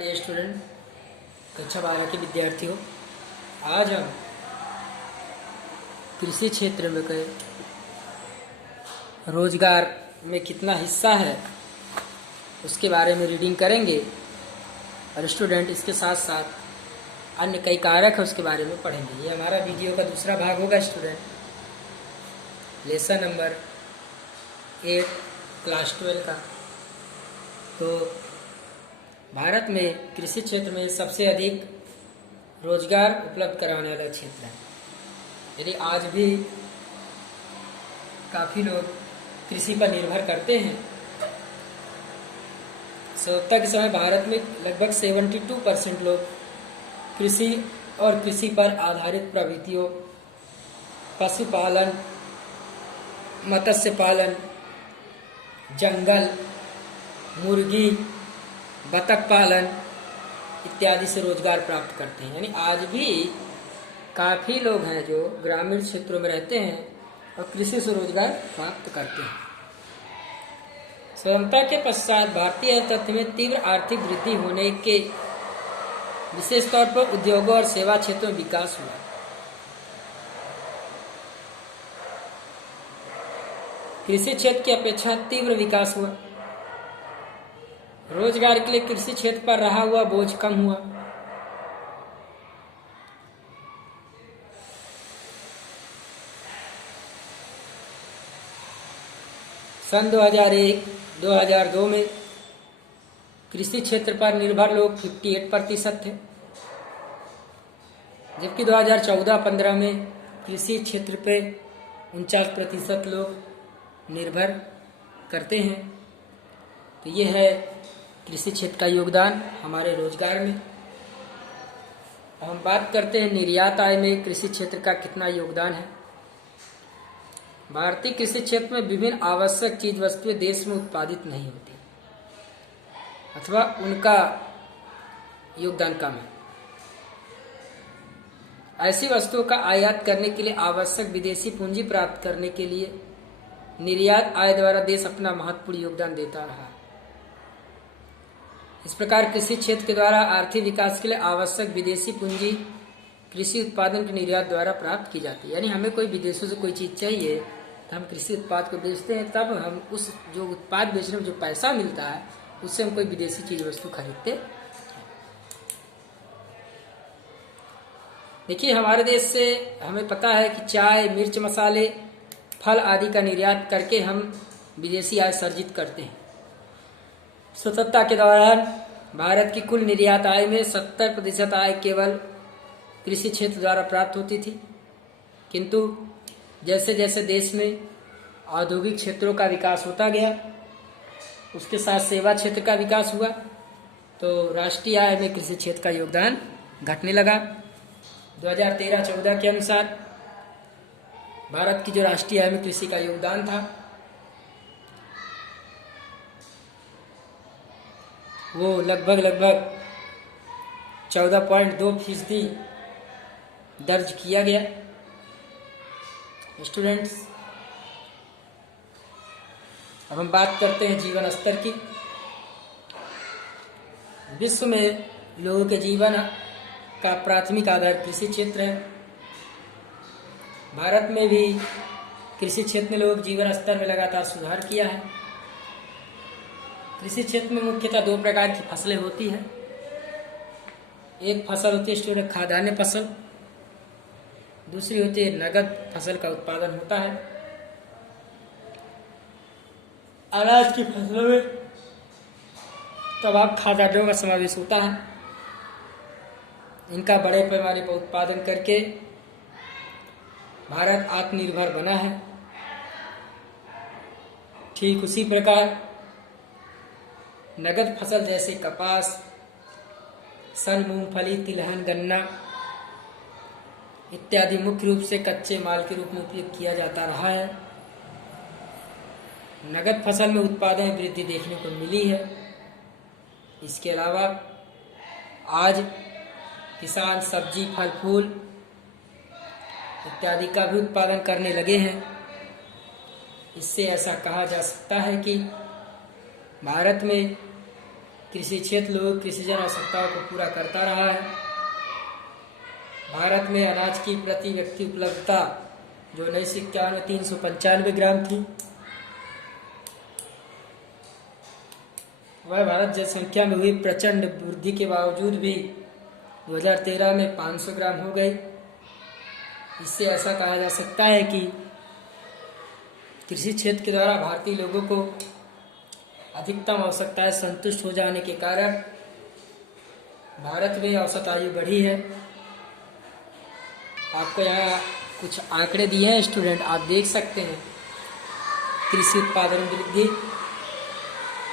Student कक्षा 12 के विद्यार्थियों, आज हम कृषि क्षेत्र में के रोजगार में कितना हिस्सा है उसके बारे में रीडिंग करेंगे और स्टूडेंट इसके साथ साथ अन्य कई कारक है उसके बारे में पढ़ेंगे। ये हमारा वीडियो का दूसरा भाग होगा स्टूडेंट, लेसन नंबर 8 क्लास 12 का। तो भारत में कृषि क्षेत्र में सबसे अधिक रोजगार उपलब्ध कराने वाला क्षेत्र है। यदि आज भी काफ़ी लोग कृषि पर निर्भर करते हैं, स्वतंत्रता के समय भारत में लगभग 72% लोग कृषि और कृषि पर आधारित प्रवृत्तियों, पशुपालन, मत्स्य पालन, जंगल, मुर्गी, बतख पालन इत्यादि से रोजगार प्राप्त करते हैं। यानी आज भी काफ़ी लोग हैं जो ग्रामीण क्षेत्रों में रहते हैं और कृषि से रोजगार प्राप्त करते हैं। स्वतंत्रता के पश्चात भारतीय अर्थव्यवस्था में तीव्र आर्थिक वृद्धि होने के विशेष तौर पर उद्योगों और सेवा क्षेत्रों में विकास हुआ। कृषि क्षेत्र की अपेक्षा तीव्र विकास हुआ। रोजगार के लिए कृषि क्षेत्र पर रहा हुआ बोझ कम हुआ। सन 2001-2002 में कृषि क्षेत्र पर निर्भर लोग 58% थे, जबकि 2014-15 में कृषि क्षेत्र पे 49% लोग निर्भर करते हैं। तो ये है कृषि क्षेत्र का योगदान हमारे रोजगार में। हम बात करते हैं निर्यात आय में कृषि क्षेत्र का कितना योगदान है। भारतीय कृषि क्षेत्र में विभिन्न आवश्यक चीज वस्तुएं देश में उत्पादित नहीं होती अथवा उनका योगदान कम है। ऐसी वस्तुओं का आयात करने के लिए आवश्यक विदेशी पूंजी प्राप्त करने के लिए निर्यात आय द्वारा देश अपना महत्वपूर्ण योगदान देता रहा। इस प्रकार कृषि क्षेत्र के द्वारा आर्थिक विकास के लिए आवश्यक विदेशी पूंजी कृषि उत्पादन के निर्यात द्वारा प्राप्त की जाती है। यानी हमें कोई विदेशों से कोई चीज़ चाहिए तो हम कृषि उत्पाद को बेचते हैं, तब हम उस जो उत्पाद बेचने में जो पैसा मिलता है उससे हम कोई विदेशी चीज वस्तु खरीदते हैं। देखिए, हमारे देश से हमें पता है कि चाय, मिर्च मसाले, फल आदि का निर्यात करके हम विदेशी आय सर्जित करते हैं। स्वतंत्रता के दौरान भारत की कुल निर्यात आय में 70% आय केवल कृषि क्षेत्र द्वारा प्राप्त होती थी, किंतु जैसे जैसे देश में औद्योगिक क्षेत्रों का विकास होता गया, उसके साथ सेवा क्षेत्र का विकास हुआ, तो राष्ट्रीय आय में कृषि क्षेत्र का योगदान घटने लगा। 2013-14 के अनुसार भारत की जो राष्ट्रीय आय में कृषि का योगदान था वो लगभग 14.2% दर्ज किया गया। स्टूडेंट्स, अब हम बात करते हैं जीवन स्तर की। विश्व में लोगों के जीवन का प्राथमिक आधार कृषि क्षेत्र है। भारत में भी कृषि क्षेत्र में लोग जीवन स्तर में लगातार सुधार किया है। कृषि क्षेत्र में मुख्यतः 2 प्रकार की फसलें होती हैं। एक फसल होती है स्टूडेंट खाद्यान्न फसल, दूसरी होती है नगद फसल का उत्पादन होता है। अनाज की फसलों में तमाम खाद्यान्नों का समावेश होता है। इनका बड़े पैमाने पर उत्पादन करके भारत आत्मनिर्भर बना है। ठीक उसी प्रकार नगद फसल जैसे कपास, सन, मूंगफली, तिलहन, गन्ना इत्यादि मुख्य रूप से कच्चे माल के रूप में उपयोग किया जाता रहा है। नगद फसल में उत्पादन में वृद्धि देखने को मिली है। इसके अलावा आज किसान सब्जी, फल फूल इत्यादि का भी उत्पादन करने लगे हैं। इससे ऐसा कहा जा सकता है कि भारत में कृषि क्षेत्र लोगों की कृषिजन आवश्यकताओं को पूरा करता रहा है। भारत में अनाज की प्रति व्यक्ति उपलब्धता जो 1951 में 395 ग्राम थी, वह भारत जनसंख्या में हुई प्रचंड वृद्धि के बावजूद भी 2013 में 500 ग्राम हो गई। इससे ऐसा कहा जा सकता है कि कृषि क्षेत्र के द्वारा भारतीय लोगों को अधिकतम आवश्यकताएं संतुष्ट हो जाने के कारण भारत में औसत आयु बढ़ी है। आपको यहाँ कुछ आंकड़े दिए हैं स्टूडेंट, आप देख सकते हैं। कृषि उत्पादन वृद्धि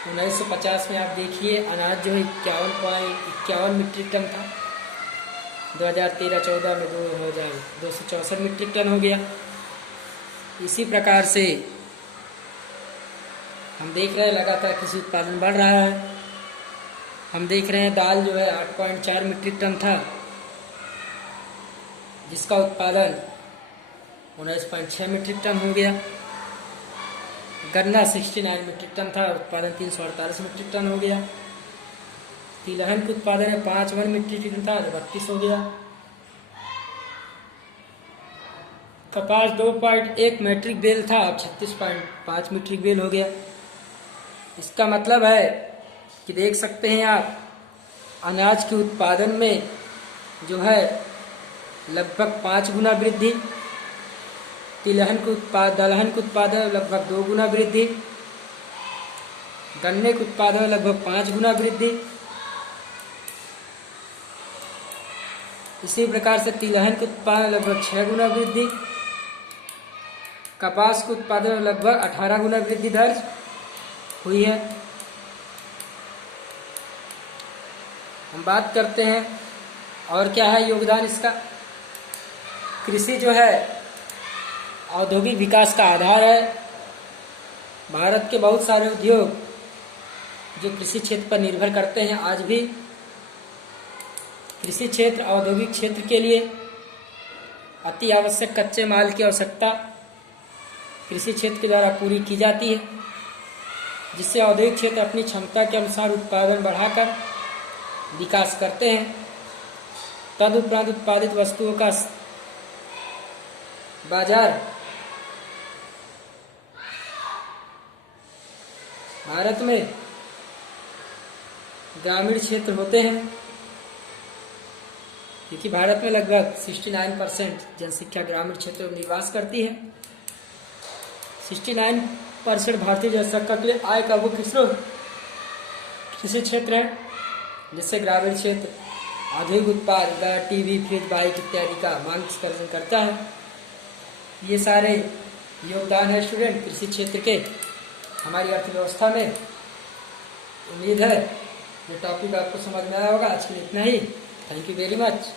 1950 में आप देखिए अनाज जो है 51.51 मीट्रिक टन था, 2013-14 में 264 मीट्रिक टन हो गया। इसी प्रकार से हम देख रहे हैं लगातार कृषि उत्पादन बढ़ रहा है। हम देख रहे हैं दाल जो है 8.4 मीट्रिक टन था, जिसका उत्पादन 19.6 मीट्रिक टन हो गया। गन्ना 69 मीट्रिक टन था, उत्पादन 348 मीट्रिक टन हो गया। तिलहन के उत्पादन में 5 मीट्रिक टन था, 32 हो गया। कपास 2.1 मीट्रिक बेल था, अब 36.5 मीट्रिक बेल हो गया। इसका मतलब है कि देख सकते हैं आप अनाज के उत्पादन में जो है लगभग 5 गुना वृद्धि, दलहन के उत्पादन लगभग 2 गुना वृद्धि, गन्ने के उत्पादन में लगभग 5 गुना वृद्धि। इसी प्रकार से तिलहन के उत्पादन लगभग 6 गुना वृद्धि, कपास के उत्पादन में लगभग 18 गुना वृद्धि दर्ज हुई है। हम बात करते हैं और क्या है योगदान इसका। कृषि जो है औद्योगिक विकास का आधार है। भारत के बहुत सारे उद्योग जो कृषि क्षेत्र पर निर्भर करते हैं, आज भी कृषि क्षेत्र औद्योगिक क्षेत्र के लिए अति आवश्यक कच्चे माल की आवश्यकता कृषि क्षेत्र के द्वारा पूरी की जाती है, जिससे औद्योगिक क्षेत्र अपनी क्षमता के अनुसार उत्पादन बढ़ाकर विकास करते हैं। तदुपरांत उत्पादित वस्तुओं का बाजार भारत में ग्रामीण क्षेत्र होते हैं, क्योंकि भारत में लगभग 69% जनसंख्या ग्रामीण क्षेत्र में निवास करती है। 69% भारतीय जनसंख्या के लिए आय का मुख्य स्रोत कृषि क्षेत्र है, जिससे ग्रामीण क्षेत्र औद्योगिक उत्पाद टीवी, फ्रिज, बाइक इत्यादि का मांग कर्षण करता है। ये सारे योगदान है स्टूडेंट कृषि क्षेत्र के हमारी अर्थव्यवस्था में। उम्मीद है ये टॉपिक आपको समझ में आया होगा। आज के लिए इतना ही। Thank you very much.